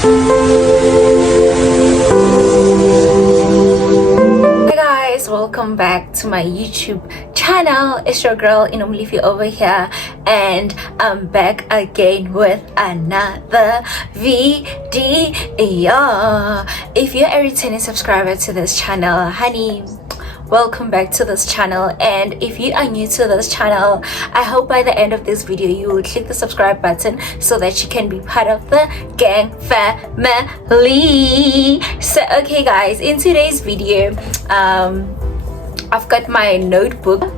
Hey guys, welcome back to my YouTube channel. It's your girl Inomlifi over here, and I'm back again with another video. If you're a returning subscriber to this channel, honey, welcome back to this channel. And if you are new to this channel, I hope by the end of this video you will click the subscribe button so that you can be part of the gang family. So okay guys, in today's video I've got my notebook.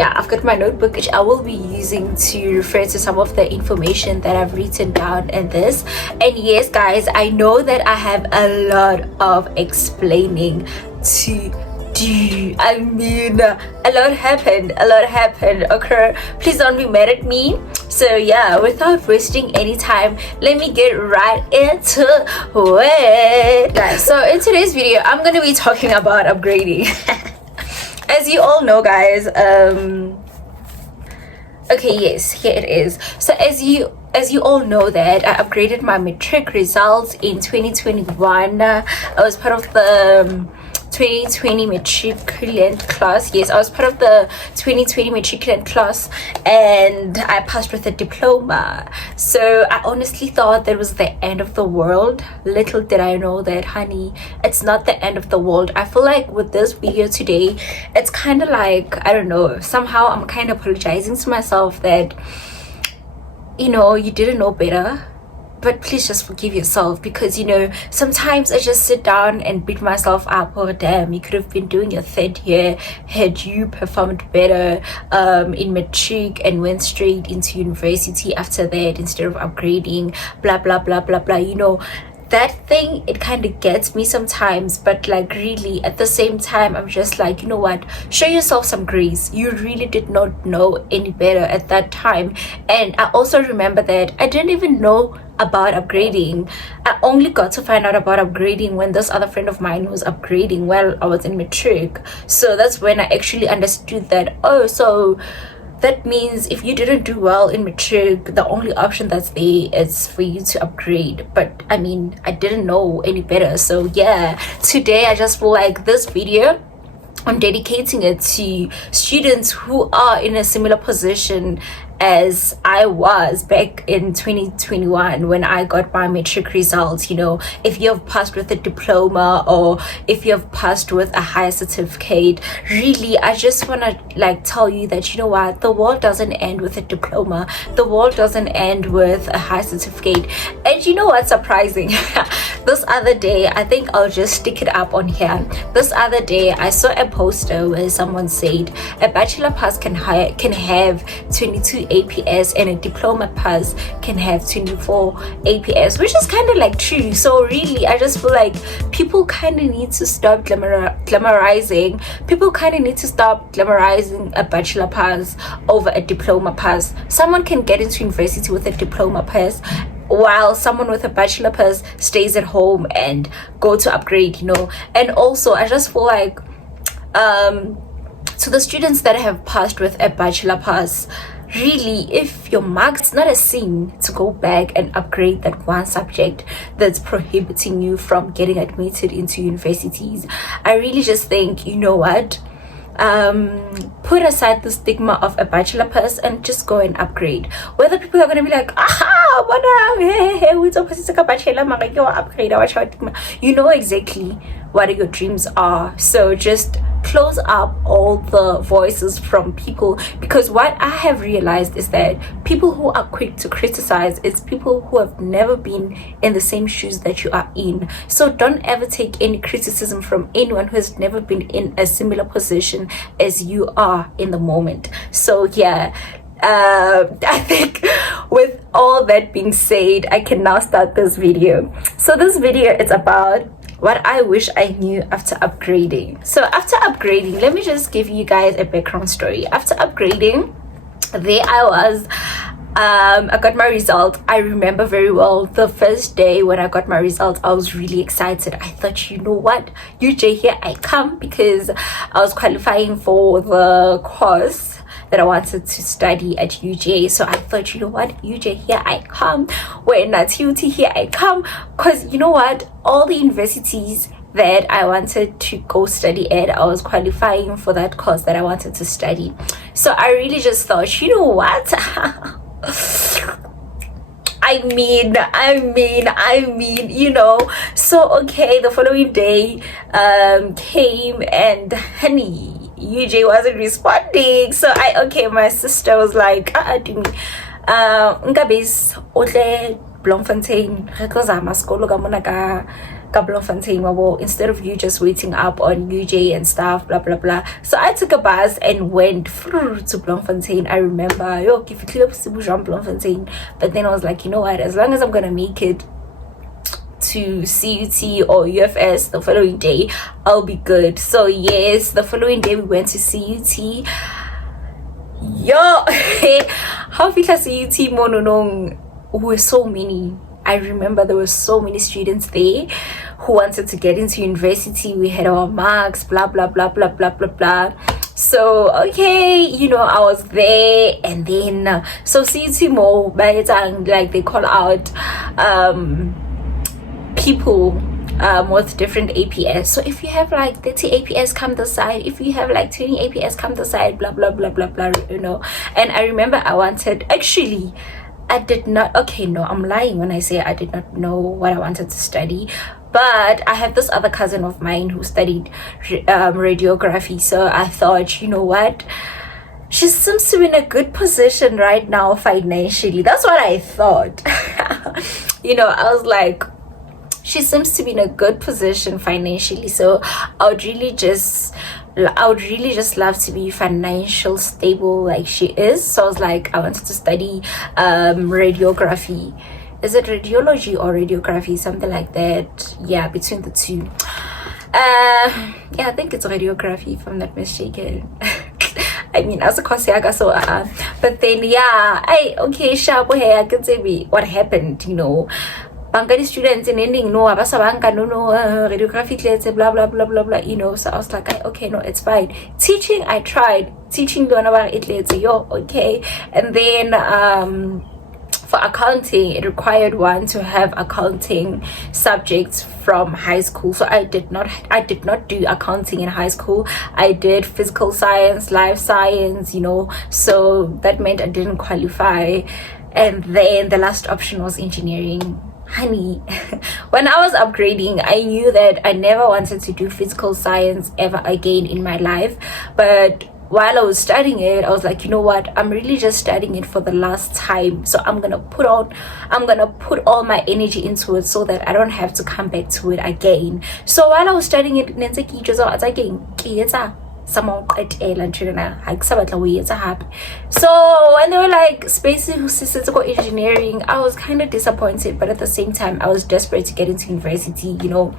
I've got my notebook which I will be using to refer to some of the information that I've written down in this. And yes guys, I know that I have a lot of explaining to do. I mean, a lot happened, okay? Please don't be mad at me. So yeah, without wasting any time, let me get right into it. Guys, so in today's video, I'm gonna be talking about upgrading. As you all know, guys, okay, yes, here it is. So as you all know that I upgraded my matric results in 2021. I was part of the 2020 matriculant class. Yes, I was part of the 2020 matriculant class, and I passed with a diploma. So I honestly thought that was the end of the world. Little did I know that, honey, it's not the end of the world. I feel like with this video today, it's kind of like, I don't know, somehow I'm kind of apologizing to myself that, you know, you didn't know better. But please just forgive yourself, because you know, sometimes I just sit down and beat myself up. Oh damn, you could have been doing your third year had you performed better in matric and went straight into university after that instead of upgrading, blah blah blah blah blah. You know, that thing, it kind of gets me sometimes, but like really at the same time I'm just like, you know what, show yourself some grace. You really did not know any better at that time. And I also remember that I didn't even know about upgrading. I only got to find out about upgrading when this other friend of mine was upgrading while I was in matric. So that's when I actually understood that, oh, so that means if you didn't do well in matric, the only option that's there is for you to upgrade. But I mean, I didn't know any better. So yeah, today I just feel like this video, I'm dedicating it to students who are in a similar position as I was back in 2021 when I got my matric results. You know, if you have passed with a diploma or if you have passed with a higher certificate, really I just want to like tell you that, you know what, the world doesn't end with a diploma, the world doesn't end with a high certificate. And you know what's surprising? This other day, I think I'll just stick it up on here. This other day I saw a poster where someone said a bachelor pass can have 22 APS and a diploma pass can have 24 APS, which is kind of like true. So really I just feel like people kind of need to stop glamorizing a bachelor pass over a diploma pass. Someone can get into university with a diploma pass while someone with a bachelor pass stays at home and go to upgrade, you know. And also I just feel like to the students that have passed with a bachelor pass, really, if your marks, it's not a sin to go back and upgrade that one subject that's prohibiting you from getting admitted into universities. I really just think, you know what, put aside the stigma of a bachelor pass and just go and upgrade. Whether people are going to be like, you know exactly what your dreams are. So just close up all the voices from people, because what I have realized is that people who are quick to criticize is people who have never been in the same shoes that you are in. So don't ever take any criticism from anyone who has never been in a similar position as you are in the moment. So yeah, I think with all that being said, I can now start this video. So this video is about what I wish I knew after upgrading. So after upgrading, let me just give you guys a background story. After upgrading, there I was, I got my result. I remember very well the first day when I got my result, I was really excited. I thought, you know what, UJ, here I come, because I was qualifying for the course that I wanted to study at UJ. So I thought, you know what, UJ, here I come. When at UT, here I come. Because you know what, all the universities that I wanted to go study at, I was qualifying for that course that I wanted to study. So I really just thought, you know what, I mean, you know. So okay, the following day came, and honey, UJ wasn't responding. So my sister was like, do me ngabis otle Bloemfontein re tlo zama sekolo ka mona ka Bloemfontein wabo, instead of you just waiting up on UJ and stuff, blah blah blah. So I took a bus and went to Bloemfontein. I remember Bloemfontein, but then I was like, you know what, as long as I'm gonna make it to CUT or UFS the following day, I'll be good. So yes, the following day we went to CUT. Yo, how feel CUT mononong were so many. I remember there were so many students there who wanted to get into university. We had our marks, blah blah blah blah blah blah blah. So okay, you know, I was there, and then so CUT more by the time, like, they call out people with different APS. So if you have like 30 APS, come the side. If you have like 20 APS, come the side, blah blah blah blah blah, you know. And I remember I did not, okay, no, I'm lying when I say I did not know what I wanted to study. But I have this other cousin of mine who studied radiography. So I thought, you know what, she seems to be in a good position right now financially. That's what I thought. You know, I was like, she seems to be in a good position financially, so I would really just love to be financial stable like she is. So I was like, I wanted to study radiography. Is it radiology or radiography, something like that? Yeah, between the two. Yeah, I think it's radiography if I'm not mistaken. I mean, as a Kosiaga, so but then yeah, okay, sharp, I can say what happened, you know. Bangladesh students in ending no radiography class, blah blah blah blah blah, you know. So I was like, okay, no, it's fine. Teaching, I tried teaching okay. And then for accounting, it required one to have accounting subjects from high school. So I did not do accounting in high school. I did physical science, life science, you know. So that meant I didn't qualify. And then the last option was engineering. Honey, when I was upgrading, I knew that I never wanted to do physical science ever again in my life. But while I was studying it, I was like, you know what, I'm really just studying it for the last time. So I'm gonna put all my energy into it so that I don't have to come back to it again. So while I was studying it, so when they were like statistical engineering, I was kind of disappointed, but at the same time I was desperate to get into university, you know.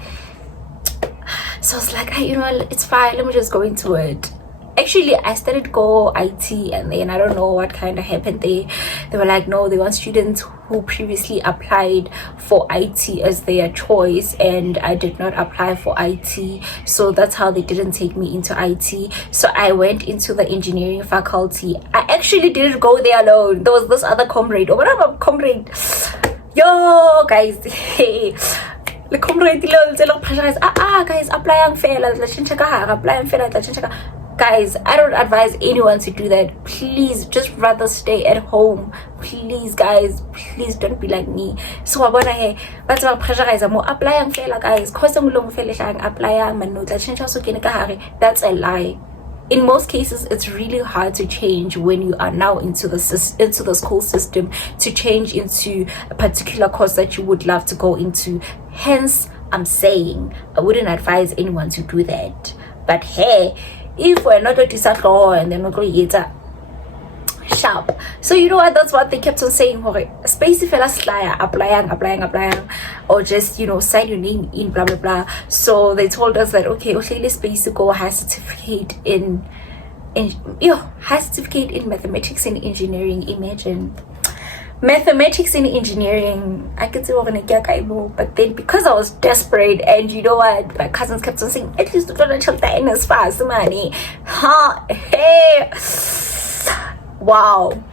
So I was like, you know, it's fine, let me just go into it. Actually, I started go IT, and then I don't know what kind of happened there. They were like, no, they want students who previously applied for IT as their choice, and I did not apply for IT, so that's how they didn't take me into IT. So I went into the engineering faculty. I actually didn't go there alone. There was this other comrade, or whatever comrade. Yo guys, hey, the comrade guys, apply and fail. Guys, I don't advise anyone to do that. Please, just rather stay at home. Please, guys, please don't be like me. So I wanna hear but pressurize more apply and fail, guys. Cause apply man, that's a lie. In most cases, it's really hard to change when you are now into the school system, to change into a particular course that you would love to go into. Hence, I'm saying I wouldn't advise anyone to do that. But hey, if we're not going to and then we're going to sharp. So you know what, that's what they kept on saying. Space fellas applying, or just, you know, sign your name in, blah blah blah. So they told us that okay, space to go high certificate in mathematics and engineering. Imagine mathematics and engineering. I could say but then because I was desperate, and you know what, my cousins kept on saying, at least don't chill as fast money. Hey, wow.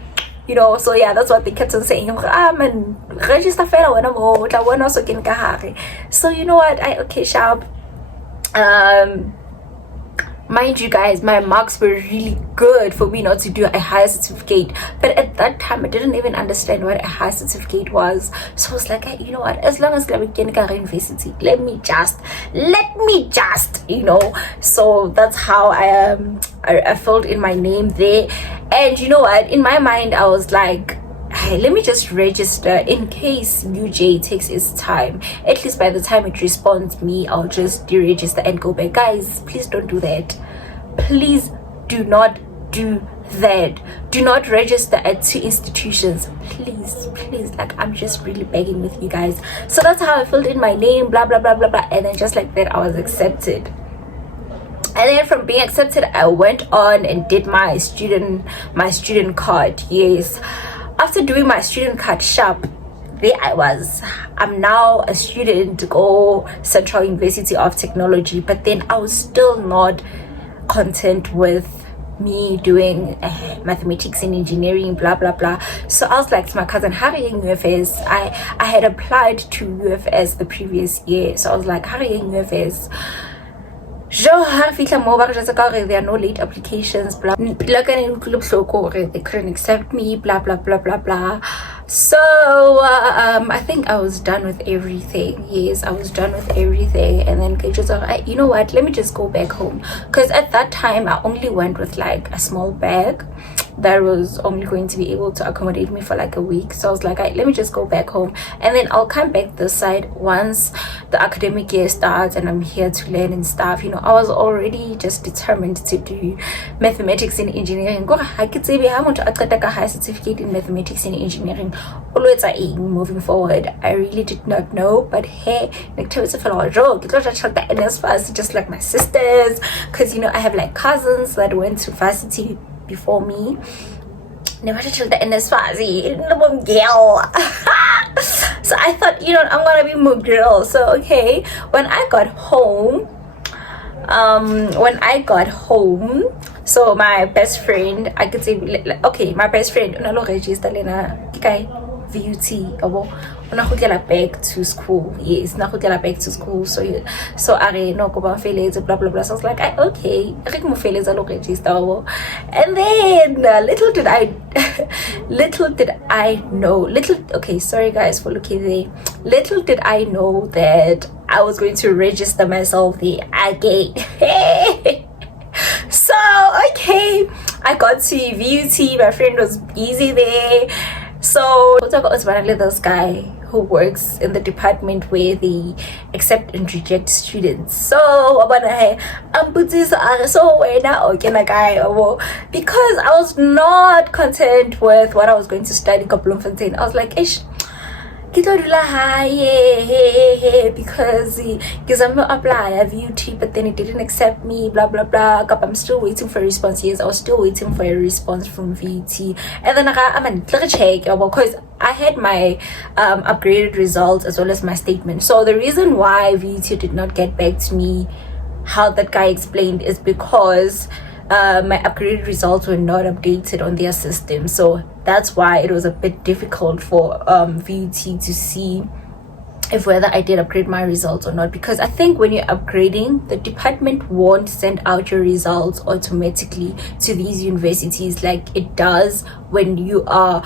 So yeah, that's what they kept on saying. Man, register fela wena mo, tla bona so kene ka hare. So you know what? Okay, sharp. Mind you guys, my marks were really good for me not to do a higher certificate, but at that time I didn't even understand what a higher certificate was. So I was like, hey, you know what, as long as I get university, let me just so that's how I filled in my name there. And you know what, in my mind I was like, hey, let me just register in case UJ takes its time. At least by the time it responds me, I'll just deregister and go back. Guys, please don't do that. Please do not do that. Do not register at 2 institutions. Please, like, I'm just really begging with you guys. So that's how I filled in my name, blah blah blah blah blah, and then just like that I was accepted. And then from being accepted, I went on and did my student card. Yes, after doing my student card sharp, there I was. I'm now a student to go Central University of Technology, but then I was still not content with me doing mathematics and engineering, blah blah blah. So I was like to my cousin, Harry in UFS. I had applied to UFS the previous year, so I was like, Harry in UFS. They are no late applications, blah. They couldn't accept me, blah blah blah blah blah. So I think I was done with everything. Yes, I was done with everything. And then Kate was like, you know what, let me just go back home, because at that time I only went with like a small bag that was only going to be able to accommodate me for like a week. So I was like, let me just go back home, and then I'll come back this side once the academic year starts and I'm here to learn and stuff. I was already just determined to do mathematics and engineering. I could say I want to get a high certificate in mathematics and engineering. Always moving forward, I really did not know, but hey, just like my sisters, because I have like cousins that went to varsity before me. Never till the NSFASI, girl. So I thought, I'm gonna be more girl. So okay, when I got home, so my best friend, I could say, okay, my best friend, register VUT, back to school. Yes, back to school. So I know blah blah blah. So I was like, okay, register. And then little did I know, okay, sorry guys for looking there. Little did I know that I was going to register myself there again. So okay, I got to VUT. My friend was busy there. So this guy who works in the department where they accept and reject students. So because I was not content with what I was going to study in Bloemfontein, I was like, ish, because apply a VUT, but then it didn't accept me, blah blah blah. I'm still waiting for a response. Yes, I was still waiting for a response from VUT. And then I'm check because I had my upgraded results as well as my statement. So the reason why VUT did not get back to me, how that guy explained, is because my upgraded results were not updated on their system. So that's why it was a bit difficult for VUT to see if whether I did upgrade my results or not, because I think when you're upgrading, the department won't send out your results automatically to these universities like it does when you are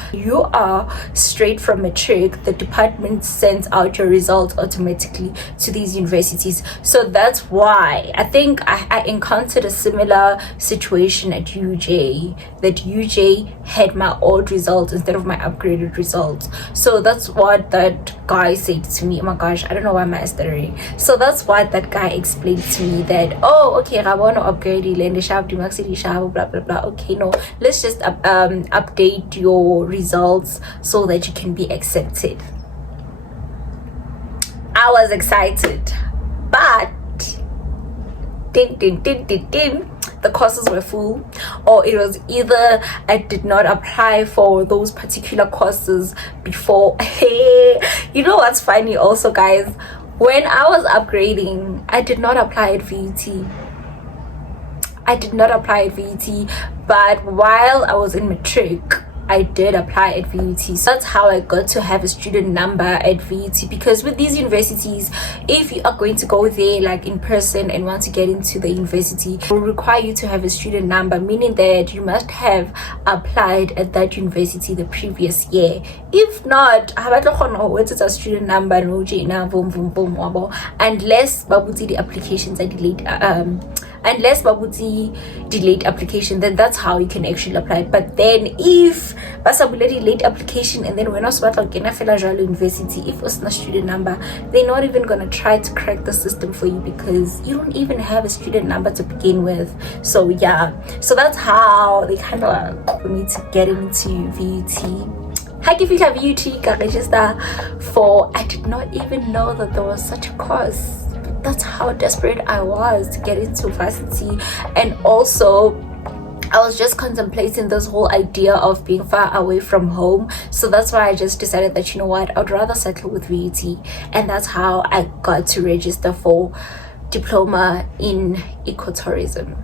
straight from matric. The department sends out your results automatically to these universities. So that's why I think I encountered a similar situation at UJ, that UJ had my old results instead of my upgraded results. So that's what that guy said to me. Oh my gosh, I don't know why I'm stuttering. So that's what that guy explained to me, that okay, I want to upgrade blah blah blah. Okay, no, let's just update your results so that you can be accepted. I was excited, but the courses were full, or it was either I did not apply for those particular courses before. You know what's funny also, guys, when I was upgrading, I did not apply at VUT. I did not apply at VUT, but while I was in matric, I did apply at VUT. So that's how I got to have a student number at VUT, because with these universities, if you are going to go there like in person and want to get into the university, it will require you to have a student number, meaning that you must have applied at that university the previous year. If not, it's a student number, unless the applications are delayed, unless babuti delayed application, then that's how you can actually apply. But then if basabuleti late application and then when I was about university, if it's not student number, they're not even gonna try to crack the system for you because you don't even have a student number to begin with. So yeah, so that's how they kind of got me to get into VUT. How do you feel VUT got register for? I did not even know that there was such a course. That's how desperate I was to get into varsity. And also I was just contemplating this whole idea of being far away from home. So that's why I just decided that, you know what, I'd rather settle with VUT. And that's how I got to register for diploma in ecotourism.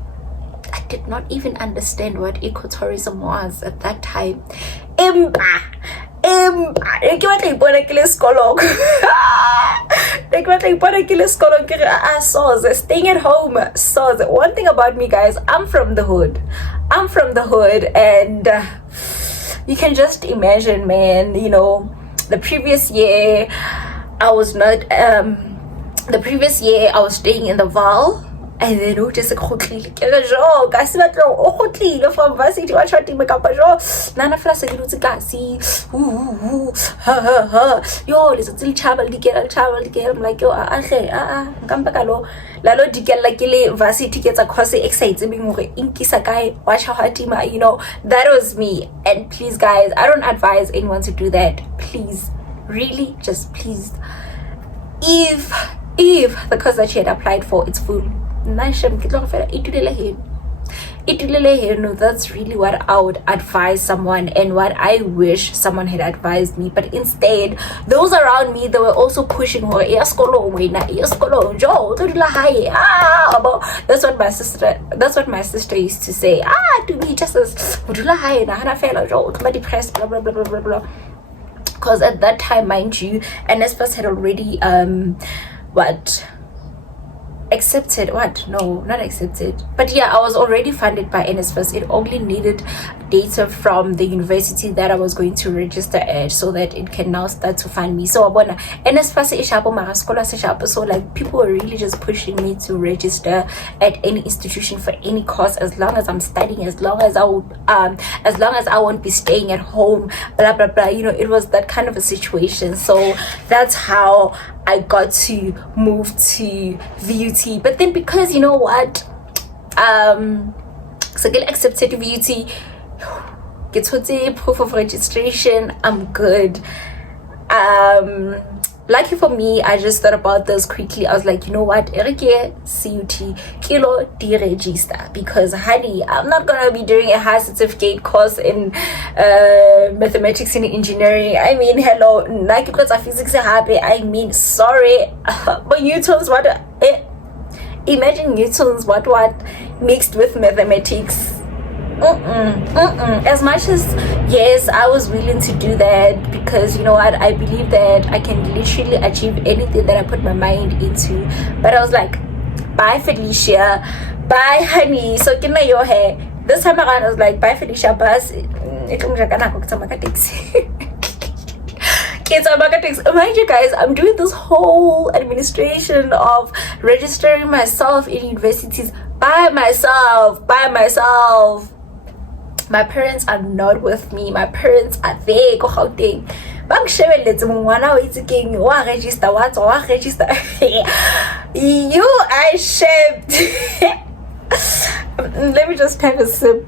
I did not even understand what ecotourism was at that time. Staying at home. So one thing about me, guys, I'm from the hood, and you can just imagine, man, you know, the previous year I was staying in the Val. And then just a khotli ke re jo ka se batlo o khotlile from varsity wa shoti make up jo nana fela se dutse ka si yo le tsil travel di ke I'm like yo nkampa ka lo lalo di ke la ke le varsity ke tsa course excites me gore inkisa kae wa chahatima, you know. That was me. And please guys, I don't advise anyone to do that. Please, really, just please, if the course that you had applied for it's full, that's really what I would advise someone and what I wish someone had advised me. But instead, those around me, they were also pushing her. That's what my sister used to say. To me, just as depressed, blah blah blah blah blah blah. Because at that time, mind you, NSFAS had already accepted, not accepted, but yeah, I was already funded by NSFAS. It only needed data from the university that I was going to register at so that it can now start to fund me. So NSFAS is sharp, so like people were really just pushing me to register at any institution for any course, as long as I'm studying, as long as I won't be staying at home, blah blah blah, you know. It was that kind of a situation. So that's how I got to move to VUT. But then, because you know what, so get accepted to VUT, get to proof of registration, I'm good. Lucky for me, I just thought about this quickly. I was like, you know what, Erike CUT kilo deregister, because honey, I'm not gonna be doing a high certificate course in mathematics and engineering. I mean, hello, like because of physics happy. I mean, sorry, but Newton's what? Imagine Newton's what mixed with mathematics. As much as yes, I was willing to do that, because you know what, I believe that I can literally achieve anything that I put my mind into. But I was like, bye Felicia, bye honey, so give me your hair. This time around I was like, bye Felicia, bus mind you guys, I'm doing this whole administration of registering myself in universities by myself. My parents are not with me. My parents are there. Go Gauteng. Register. You are shaped. Let me just have a sip.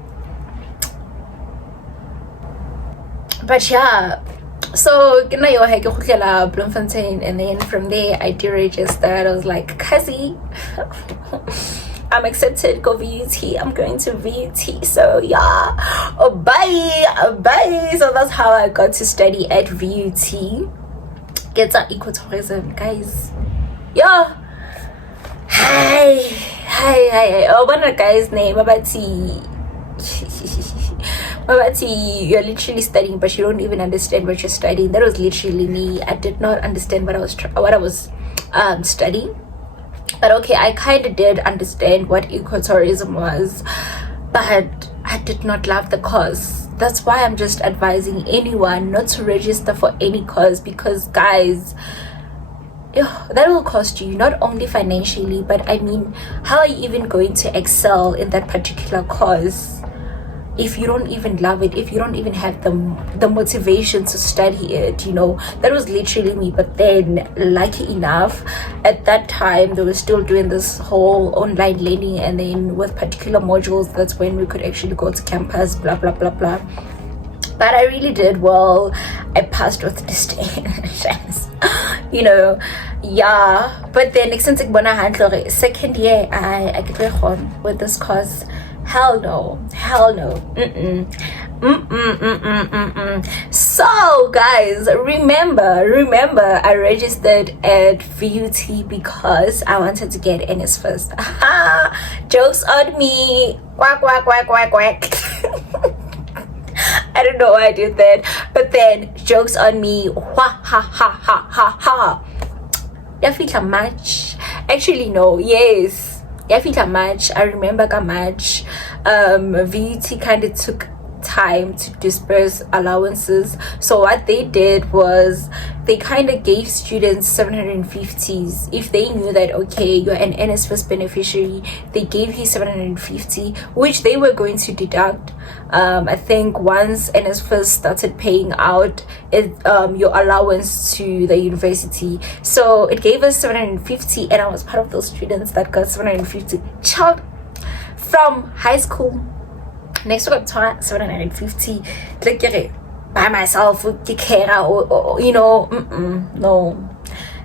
But yeah, so Bloemfontein, and then from there I deregistered. I was like, Kazi, I'm accepted, go VUT, I'm going to VUT. So yeah, bye. So that's how I got to study at VUT. Get some ecotourism, guys. Yeah. Hi. hi. Oh, one guy's name, Babati. Babati, you're literally studying, but you don't even understand what you're studying. That was literally me. I did not understand what I was studying. But okay, I kind of did understand what ecotourism was, but I did not love the course. That's why I'm just advising anyone not to register for any course, because guys, that will cost you not only financially, but I mean, how are you even going to excel in that particular course if you don't even love it, if you don't even have the motivation to study it? That was literally me. But then, lucky enough, at that time they were still doing this whole online learning, and then with particular modules, that's when we could actually go to campus, blah blah blah blah. But I really did well. I passed with distinctions. Yeah. But then since second year, I get on with this course. Hell no. So guys, remember I registered at VUT because I wanted to get NS first. Jokes on me. Quack. I don't know why I did that, but then jokes on me. Ha. Yafika match. Actually no, yes. Yafika match. I remember ka match. VUT kind of took time to disperse allowances. So what they did was they kind of gave students 750s. If they knew that, okay, you're an NSFAS beneficiary, they gave you 750, which they were going to deduct. I think once NSFAS started paying out your allowance to the university. So it gave us 750, and I was part of those students that got 750. Child, from high school, next to 750, like by myself, no.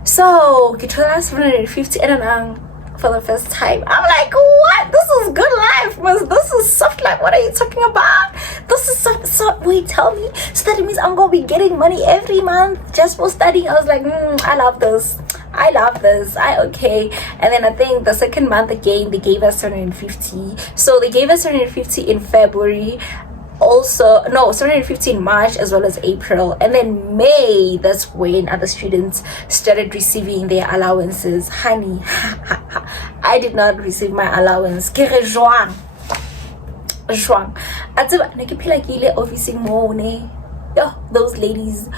So get 750 and for the first time, I'm like, what? This is good life, man. This is soft life. What are you talking about? This is so wait, tell me. So that means I'm gonna be getting money every month just for studying. I was like, I love this. Okay. And then I think the second month again they gave us 750. So they gave us 750 in February. Also, no, 750 in March as well as April, and then May, that's when other students started receiving their allowances. Honey, I did not receive my allowance. Those ladies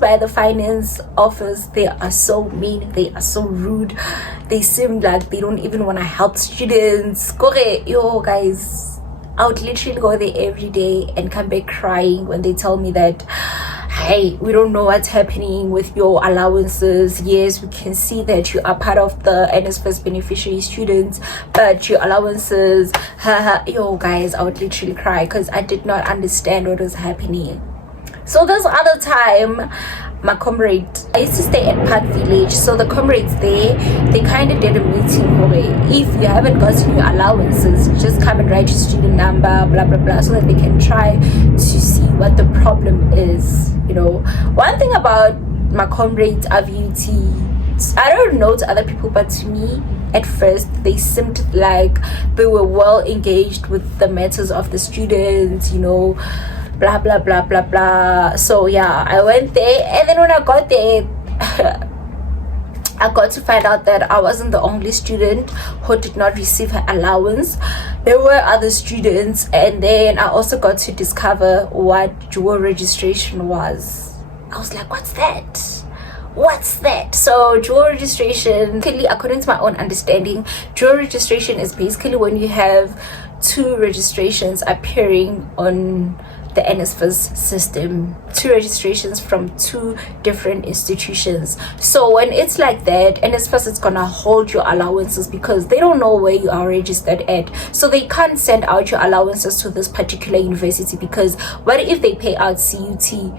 by the finance office, they are so mean, they are so rude, they seem like they don't even want to help students. Guys, I would literally go there every day and come back crying when they tell me that, hey, we don't know what's happening with your allowances. Yes, we can see that you are part of the NSFAS beneficiary students, but your allowances, guys, I would literally cry because I did not understand what was happening. So this other time, my comrade, I used to stay at Park Village, so the comrades there, they kind of did a meeting where if you haven't gotten your allowances, just come and write your student number, blah blah blah, so that they can try to see what the problem is. One thing about my comrades at VUT, I don't know to other people, but to me at first they seemed like they were well engaged with the matters of the students, blah blah blah blah blah. So yeah, I went there, and then when I got there, I got to find out that I wasn't the only student who did not receive her allowance. There were other students, and then I also got to discover what dual registration was. I was like, what's that? So dual registration, according to my own understanding, dual registration is basically when you have two registrations appearing on the NSFAS system, two registrations from two different institutions. So when it's like that, NSFAS is gonna hold your allowances because they don't know where you are registered at. So they can't send out your allowances to this particular university, because what if they pay out CUT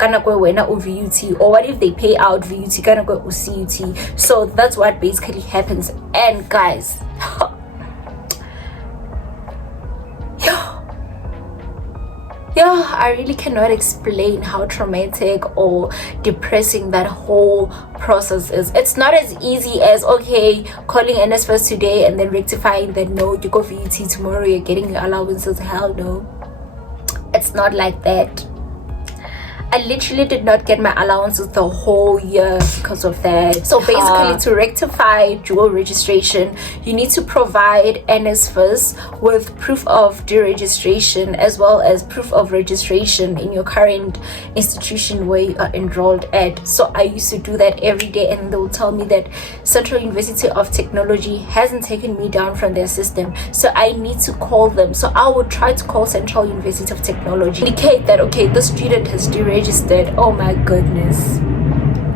VUT, or what if they pay out VUT CUT? So that's what basically happens. And guys, I really cannot explain how traumatic or depressing that whole process is. It's not as easy as, okay, calling NSFAS today and then rectifying that, no, you go VUT tomorrow, you're getting your allowances. Hell no. It's not like that. I literally did not get my allowances the whole year because of that. So basically, to rectify dual registration, you need to provide NSFAS with proof of deregistration as well as proof of registration in your current institution where you are enrolled at. So I used to do that every day, and they will tell me that Central University of Technology hasn't taken me down from their system, so I need to call them. So I would try to call Central University of Technology, indicate that, okay, the student has deregistered. Oh my goodness,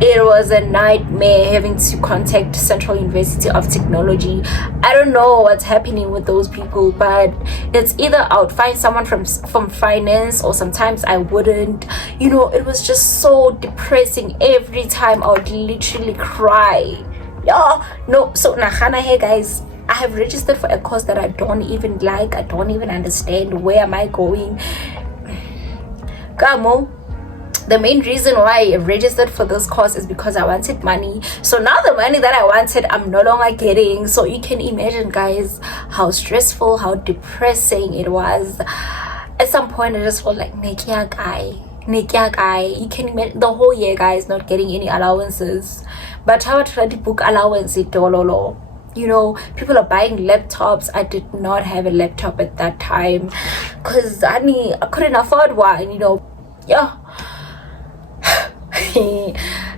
it was a nightmare having to contact Central University of Technology. I don't know what's happening with those people, but it's either I would find someone from finance, or sometimes I wouldn't. You know, it was just so depressing. Every time I would literally cry. Yeah, no. So nahana, hey guys, I have registered for a course that I don't even like. I don't even understand. Where am I going? Kamo, the main reason why I registered for this course is because I wanted money. So now the money that I wanted, I'm no longer getting. So you can imagine, guys, how stressful, how depressing it was. At some point, I just felt like, Nekia guy. You can imagine the whole year, guys, not getting any allowances. But how to book allowance it all. You know, people are buying laptops. I did not have a laptop at that time because I couldn't afford one, you know. Yeah.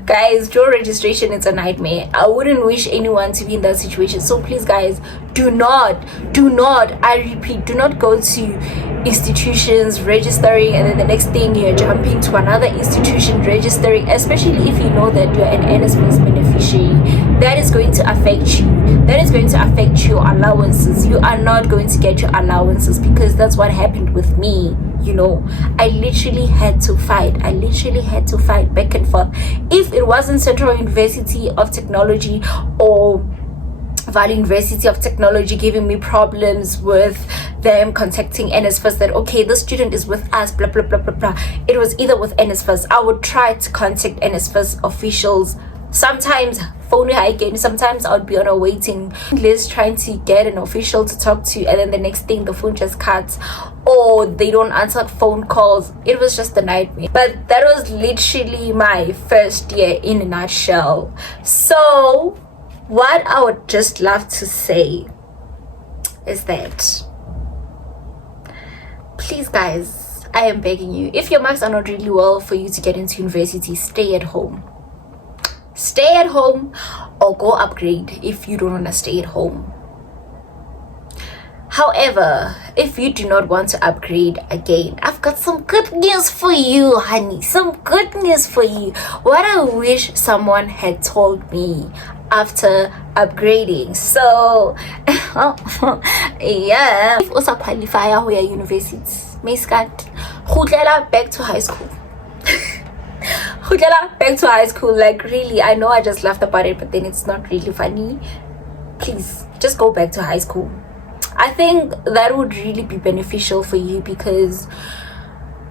Guys, dual registration, it's a nightmare. I wouldn't wish anyone to be in that situation. So please, guys, do not, I repeat, do not go to institutions registering and then the next thing you're jumping to another institution registering, especially if you know that you're an NSFAS beneficiary. That is going to affect you. That is going to affect your allowances. You are not going to get your allowances because that's what happened with me. You know, I literally had to fight back and forth. If it wasn't Central University of Technology or Valley University of Technology giving me problems with them contacting NSFAS that, okay, the student is with us, blah blah blah blah blah, it was either with NSFAS. I would try to contact NSFAS officials. Sometimes phone again, sometimes I would be on a waiting list trying to get an official to talk to, and then the next thing the phone just cuts or they don't answer phone calls. It was just a nightmare. But that was literally my first year in a nutshell. So what I would just love to say is that, please guys, I am begging you, if your marks are not really well for you to get into university, stay at home or go upgrade if you don't want to stay at home. However, if you do not want to upgrade again, I've got some good news for you, honey. Some good news for you. What I wish someone had told me after upgrading. So yeah, if also qualify where universities may start back to high school. Back to high school. Like, really, I know I just laughed about it, but then it's not really funny. Please just go back to high school. I think that would really be beneficial for you because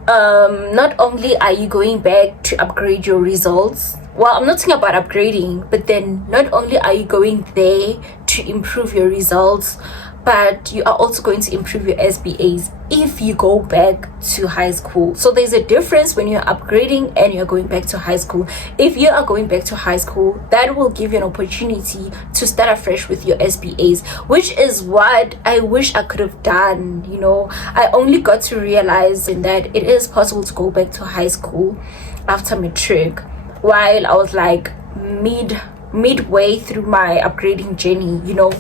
not only are you going back to upgrade your results, well, I'm not talking about upgrading, but then not only are you going there to improve your results, but you are also going to improve your SBAs if you go back to high school. So there's a difference when you're upgrading and you're going back to high school. If you are going back to high school, that will give you an opportunity to start afresh with your SBAs, which is what I wish I could have done. You know, I only got to realize in that it is possible to go back to high school after matric, while I was like midway through my upgrading journey, you know.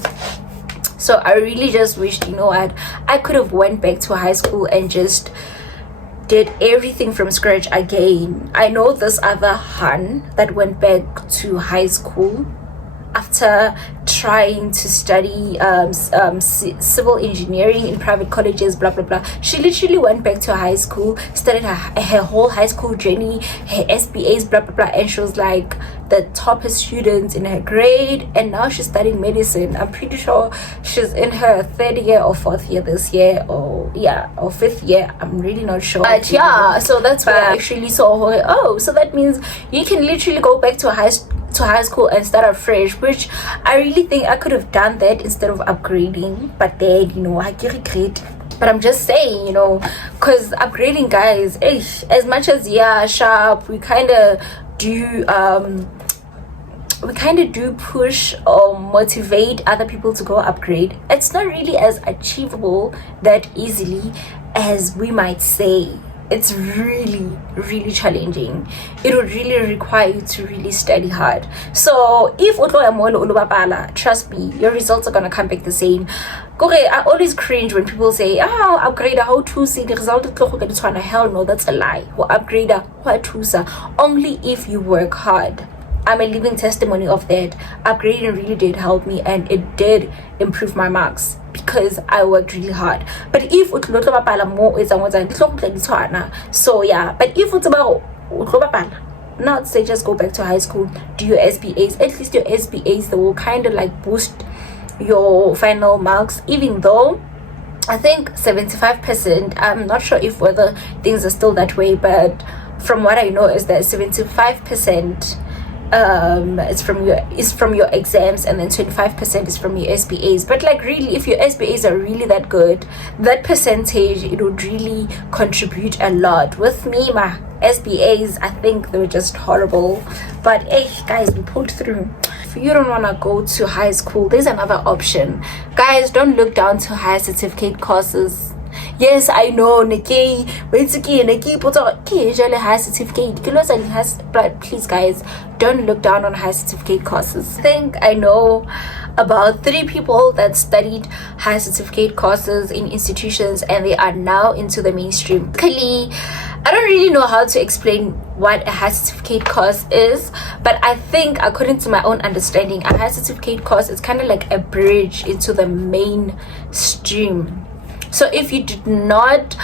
So I really just wished, you know what, I could have went back to high school and just did everything from scratch again. I know this other hun that went back to high school after trying to study civil engineering in private colleges, blah blah blah. She literally went back to high school, started her whole high school journey, her SBAs, blah blah blah, and she was like the toppest student in her grade, and now she's studying medicine. I'm pretty sure she's in her 3rd year or 4th year this year, or 5th year. I'm really not sure, but yeah, so that's why I actually saw her. Oh, so that means you can literally go back to high school and start afresh, which I really think I could have done that instead of upgrading, but then I get regret. But I'm just saying, because upgrading, guys, as much as sharp, we kind of do push or motivate other people to go upgrade. It's not really as achievable that easily as we might say. It's really, really challenging. It would really require you to really study hard. So if trust me, your results are gonna come back the same. I always cringe when people say, upgrade how to see the result. Hell no, that's a lie. Upgrade only if you work hard. I'm a living testimony of that. Upgrading really did help me, and it did improve my marks because I worked really hard. But if so yeah, but if it's about not say just go back to high school, do your SBAs. At least your SBAs, they will kind of like boost your final marks, even though I think 75%, I'm not sure if whether things are still that way, but from what I know is that 75% it's from your exams, and then 25% is from your SBAs. But like really, if your SBAs are really that good, that percentage, it would really contribute a lot. With me, my SBAs, I think they were just horrible, but hey guys, we pulled through. If you don't want to go to high school, there's another option, guys. Don't look down to higher certificate courses. Yes, I know, Nikki, put high certificate, but please guys, don't look down on high certificate courses. I think I know about 3 people that studied high certificate courses in institutions, and they are now into the mainstream. I don't really know how to explain what a high certificate course is, but I think according to my own understanding, a high certificate course is kind of like a bridge into the mainstream. So if you did not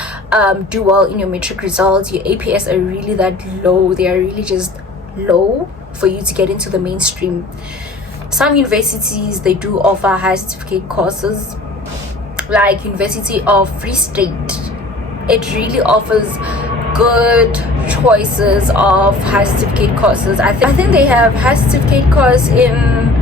do well in your matric results, your APS are really that low, they are really just low for you to get into the mainstream. Some universities, they do offer high certificate courses, like University of Free State. It really offers good choices of high certificate courses. I think they have high certificate course in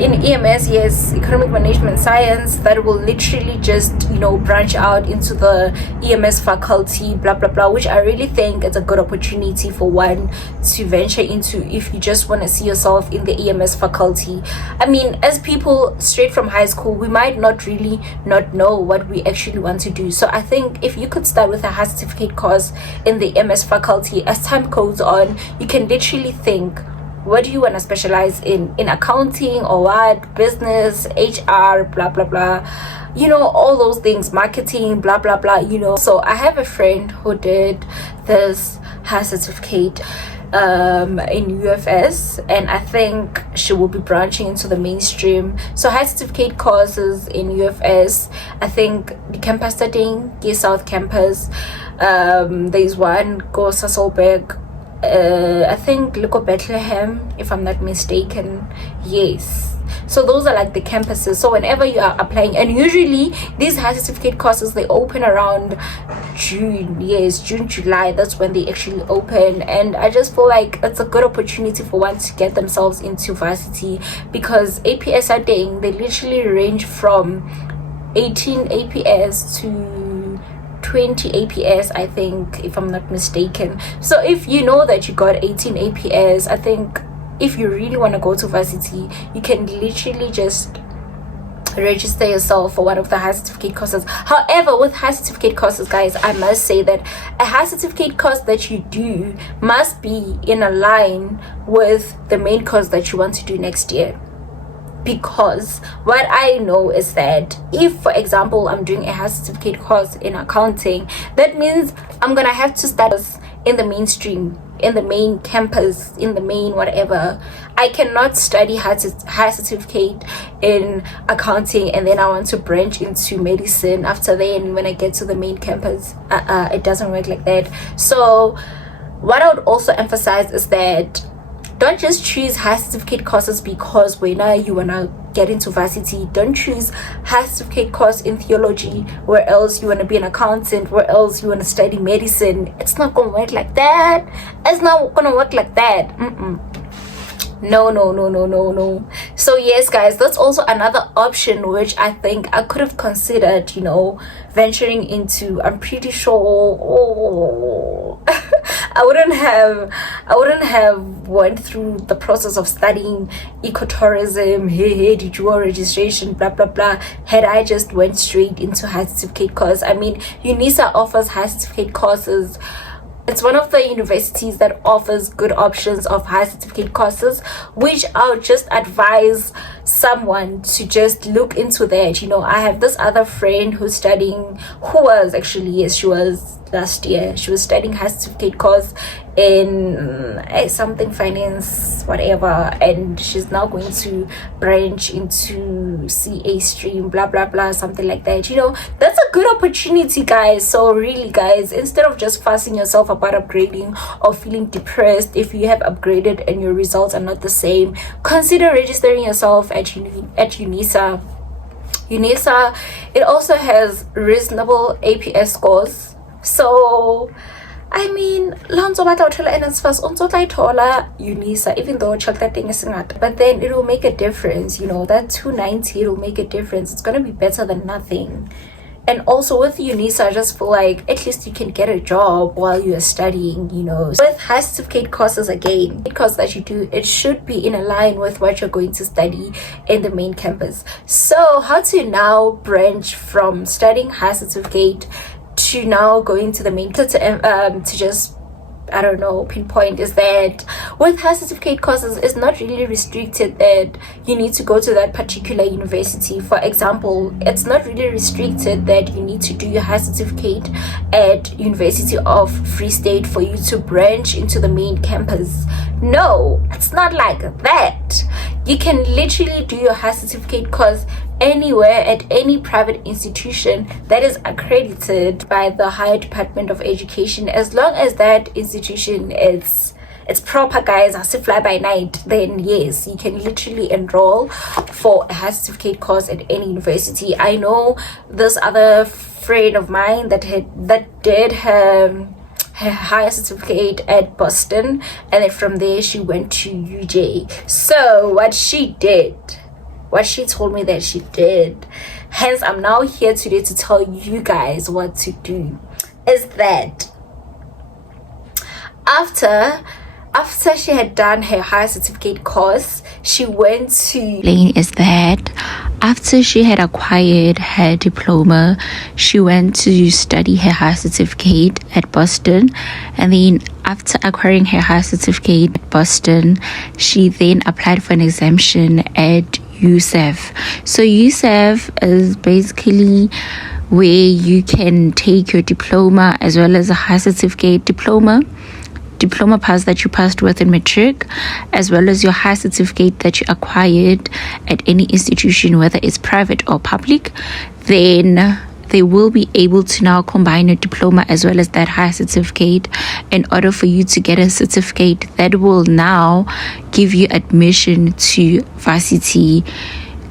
EMS, yes, economic management science, that will literally just branch out into the EMS faculty, blah blah blah, which I really think is a good opportunity for one to venture into if you just want to see yourself in the EMS faculty. I mean, as people straight from high school, we might not know what we actually want to do. So I think if you could start with a high certificate course in the EMS faculty, as time goes on, you can literally think, what do you want to specialize in accounting or what, business, HR, blah blah blah, all those things, marketing, blah blah blah. So I have a friend who did this high certificate in UFS, and I think she will be branching into the mainstream. So high certificate courses in UFS, I think the campus studying, South campus, there's one, go Sasolberg, I think Liko Bethlehem, if I'm not mistaken. Yes, so those are like the campuses. So whenever you are applying, and usually these high certificate courses, they open around June, July, that's when they actually open. And I just feel like it's a good opportunity for one to get themselves into varsity, because APS studying, they literally range from 18 APS to 20 APS, I think, if I'm not mistaken. So if you know that you got 18 APS, I think if you really want to go to varsity, you can literally just register yourself for one of the high certificate courses. However, with high certificate courses, guys, I must say that a high certificate course that you do must be in a line with the main course that you want to do next year. Because what I know is that if, for example, I'm doing a high certificate course in accounting, that means I'm gonna have to start in the mainstream. in the main campus, in the main whatever. I cannot study high certificate in accounting and then I want to branch into medicine after then when I get to the main campus. It doesn't work like that. So what I would also emphasize is that don't just choose high certificate courses because when you wanna get into varsity. Don't choose high certificate course in theology where else you wanna be an accountant, where else you wanna study medicine. It's not gonna work like that. It's not gonna work like that. No. So yes guys, that's also another option which I think I could have considered, venturing into. I'm pretty sure I wouldn't have went through the process of studying ecotourism, dual registration, blah blah blah, had I just went straight into high certificate course. I mean, UNISA offers high certificate courses. It's one of the universities that offers good options of high certificate courses, which I'll just advise someone to just look into that. I have this other friend who was last year, she was studying high certificate course in something finance, whatever, and she's now going to branch into CA stream, blah blah blah, something like that. That's a good opportunity, guys. So really guys, instead of just fussing yourself about upgrading or feeling depressed if you have upgraded and your results are not the same, consider registering yourself at UNISA. UNISA, it also has reasonable APS scores. So I mean, UNISA, even though that thing is not, but then it will make a difference. That 290, it will make a difference. It's gonna be better than nothing. And also with UNISA, I just feel like at least you can get a job while you are studying. With high certificate courses, again, the course that you do, it should be in line with what you're going to study in the main campus. So how to now branch from studying high certificate to now going to the main to just pinpoint is that with high certificate courses, it's not really restricted that you need to go to that particular university. For example, it's not really restricted that you need to do your high certificate at University of Free State for you to branch into the main campus. No, it's not like that. You can literally do your high certificate course anywhere at any private institution that is accredited by the Higher Department of Education, as long as that institution is proper, guys. As a fly by night, then yes, you can literally enroll for a high certificate course at any university. I know this other friend of mine that did her higher certificate at Boston, and then from there she went to UJ. So what she told me that she did, hence I'm now here today to tell you guys what to do, is that after she had done her higher certificate course, she went to after she had acquired her diploma, she went to study her higher certificate at Boston. And then after acquiring her higher certificate at Boston, she then applied for an exemption at USEF. So USEF is basically where you can take your diploma as well as a high certificate diploma pass that you passed with in matric, as well as your high certificate that you acquired at any institution, whether it's private or public. Then they will be able to now combine your diploma as well as that high certificate in order for you to get a certificate that will now give you admission to varsity.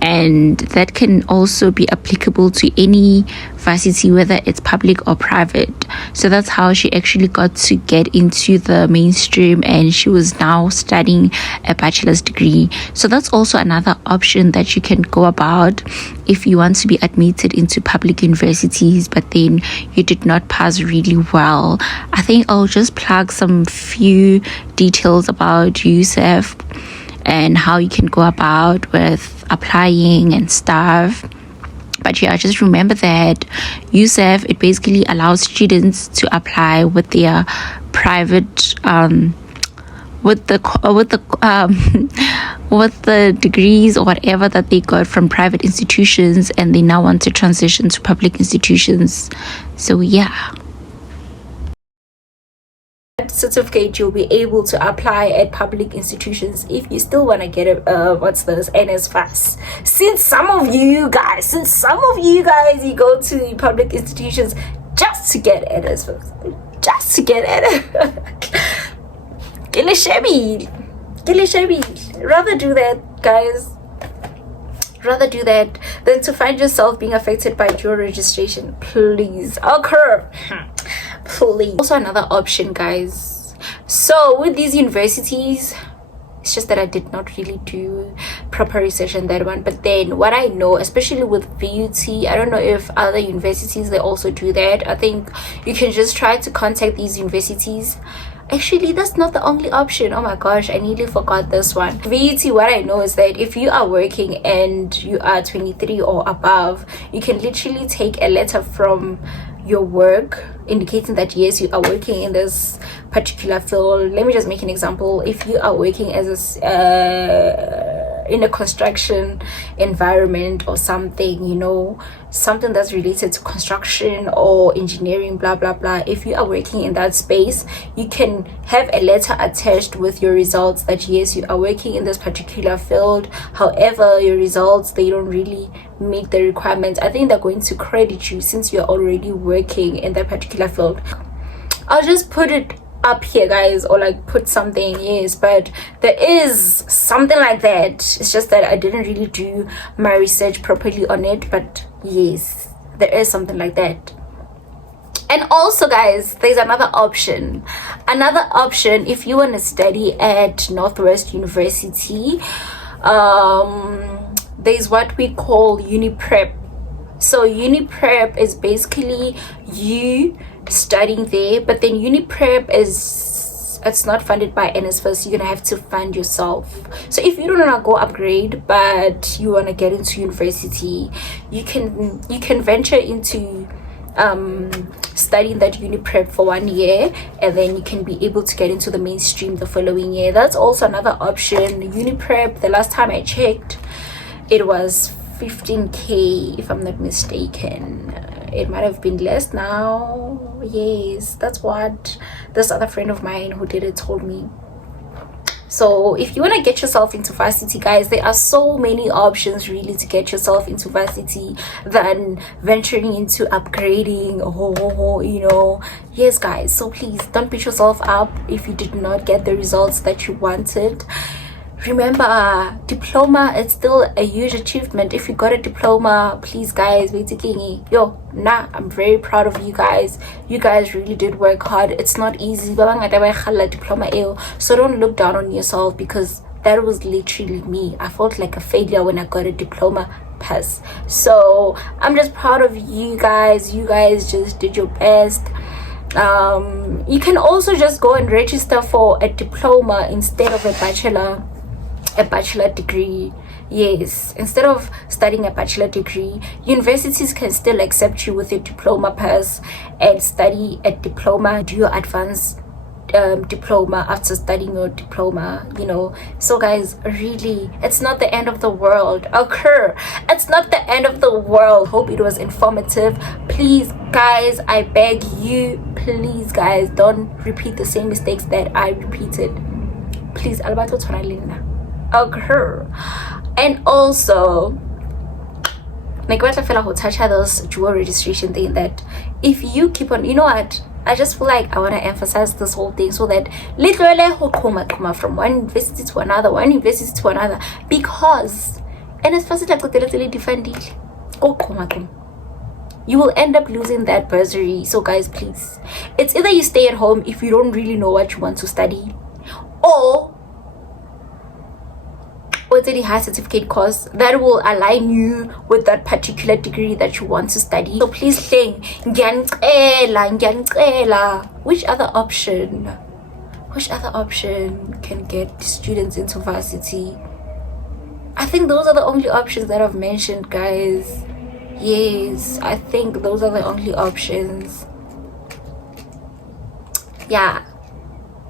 And that can also be applicable to any varsity, whether it's public or private. So that's how she actually got to get into the mainstream, and she was now studying a bachelor's degree. So that's also another option that you can go about if you want to be admitted into public universities, but then you did not pass really well. I think I'll just plug some few details about USEF and how you can go about with applying and stuff. But yeah, just remember that USEF, it basically allows students to apply with their private with the degrees or whatever that they got from private institutions, and they now want to transition to public institutions. So yeah, that certificate, you'll be able to apply at public institutions if you still want to get a NSFAS. Since some of you guys you go to public institutions just to get NSFAS, just to get NSFAS. Rather do that, guys. Rather do that than to find yourself being affected by dual registration. Please occur. Please. Also another option, guys. So with these universities, it's just that I did not really do proper research on that one. But then what I know, especially with VUT, I don't know if other universities, they also do that. I think you can just try to contact these universities. Actually, that's not the only option. Oh my gosh, I nearly forgot this one. VUT, what I know is that if you are working and you are 23 or above, you can literally take a letter from your work indicating that yes, you are working in this particular field. Let me just make an example. If you are working as in a construction environment or something, you know, something that's related to construction or engineering, blah blah blah, if you are working in that space, you can have a letter attached with your results that yes, you are working in this particular field. However, your results, they don't really meet the requirements. I think they're going to credit you since you're already working in that particular field. I'll just put it up here, guys, or like put something, yes, but there is something like that. It's just that I didn't really do my research properly on it, but yes, there is something like that. And also, guys, there's another option if you want to study at Northwest University. There's what we call uni prep. So uni prep is basically you studying there, but then uni prep it's not funded by NSFAS. You're gonna have to fund yourself. So if you don't want to go upgrade but you want to get into university, you can venture into studying that uni prep for 1 year, and then you can be able to get into the mainstream the following year. That's also another option. Uni prep, the last time I checked, it was 15k if I'm not mistaken. It might have been less now. Yes, that's what this other friend of mine who did it told me. So if you want to get yourself into varsity, guys, there are so many options really to get yourself into varsity than venturing into upgrading, you know. Yes, guys, so please don't beat yourself up if you did not get the results that you wanted. Remember, diploma is still a huge achievement. If you got a diploma, please, guys, I'm very proud of you guys. You guys really did work hard. It's not easy, diploma, so don't look down on yourself, because that was literally me. I felt like a failure when I got a diploma pass. So I'm just proud of you guys. You guys just did your best. You can also just go and register for a diploma instead of a bachelor degree. Yes, instead of studying a bachelor degree, universities can still accept you with a diploma pass and study a diploma, do your advanced diploma after studying your diploma, you know. So guys, really, it's not the end of the world. It's not the end of the world. Hope it was informative. Please, guys, I beg you, please, guys, don't repeat the same mistakes that I repeated. Please, Alberto Tonalina. And also, like what I feel like will touch this dual registration thing, that if you keep on, you know what, I just feel like I want to emphasize this whole thing so that literally from one university to another, because and it's first like different, you will end up losing that bursary. So guys, please, it's either you stay at home if you don't really know what you want to study, or the high certificate course that will align you with that particular degree that you want to study. So please think, which other option can get students into varsity? I think those are the only options that I've mentioned, guys. Yes, I think those are the only options. Yeah,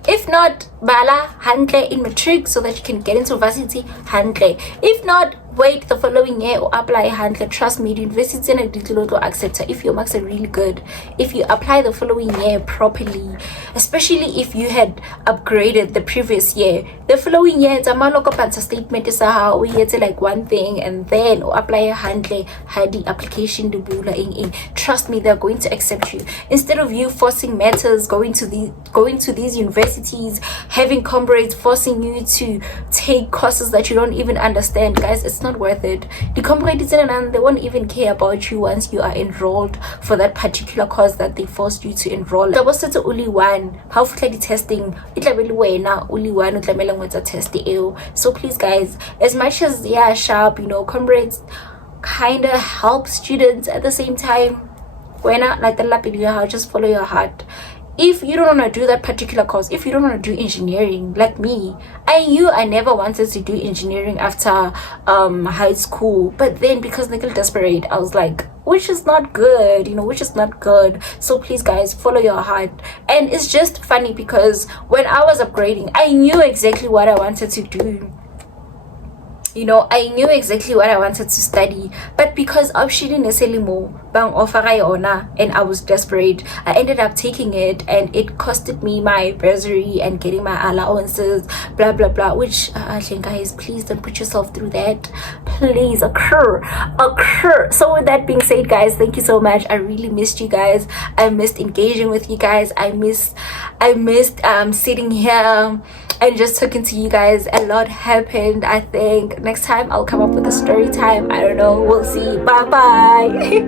if not, bala handle in matric so that you can get into varsity handle. If not, wait the following year or apply handle. Trust me, the university and the accept if your marks are really good. If you apply the following year properly, especially if you had upgraded the previous year, the following year it's a maloko statement is how we get like one thing and then or apply a handle had the application the bula in. Trust me, they're going to accept you instead of you forcing matters, going to these universities, having comrades forcing you to take courses that you don't even understand. Guys, it's not worth it. The comrades and they won't even care about you once you are enrolled for that particular course that they forced you to enroll. There was only one. How for the testing? It only one with a test. So please, guys, as much as sharp, comrades kind of help students at the same time. When like the lapid, just follow your heart. If you don't want to do that particular course, if you don't want to do engineering like me, I never wanted to do engineering after high school, but then because Nickel desperate, I was like, which is not good, which is not good. So please, guys, follow your heart. And it's just funny because when I was upgrading, I knew exactly what I wanted to do. I knew exactly what I wanted to study, but because option more bang offer and I was desperate, I ended up taking it, and it costed me my bursary and getting my allowances, blah blah blah. Which I think, guys, please don't put yourself through that. Please, occur. So with that being said, guys, thank you so much. I really missed you guys. I missed engaging with you guys. I missed sitting here and just talking to you guys. A lot happened. I think next time I'll come up with a story time. I don't know, we'll see. Bye bye.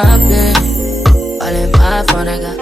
I've been all in my phone, I got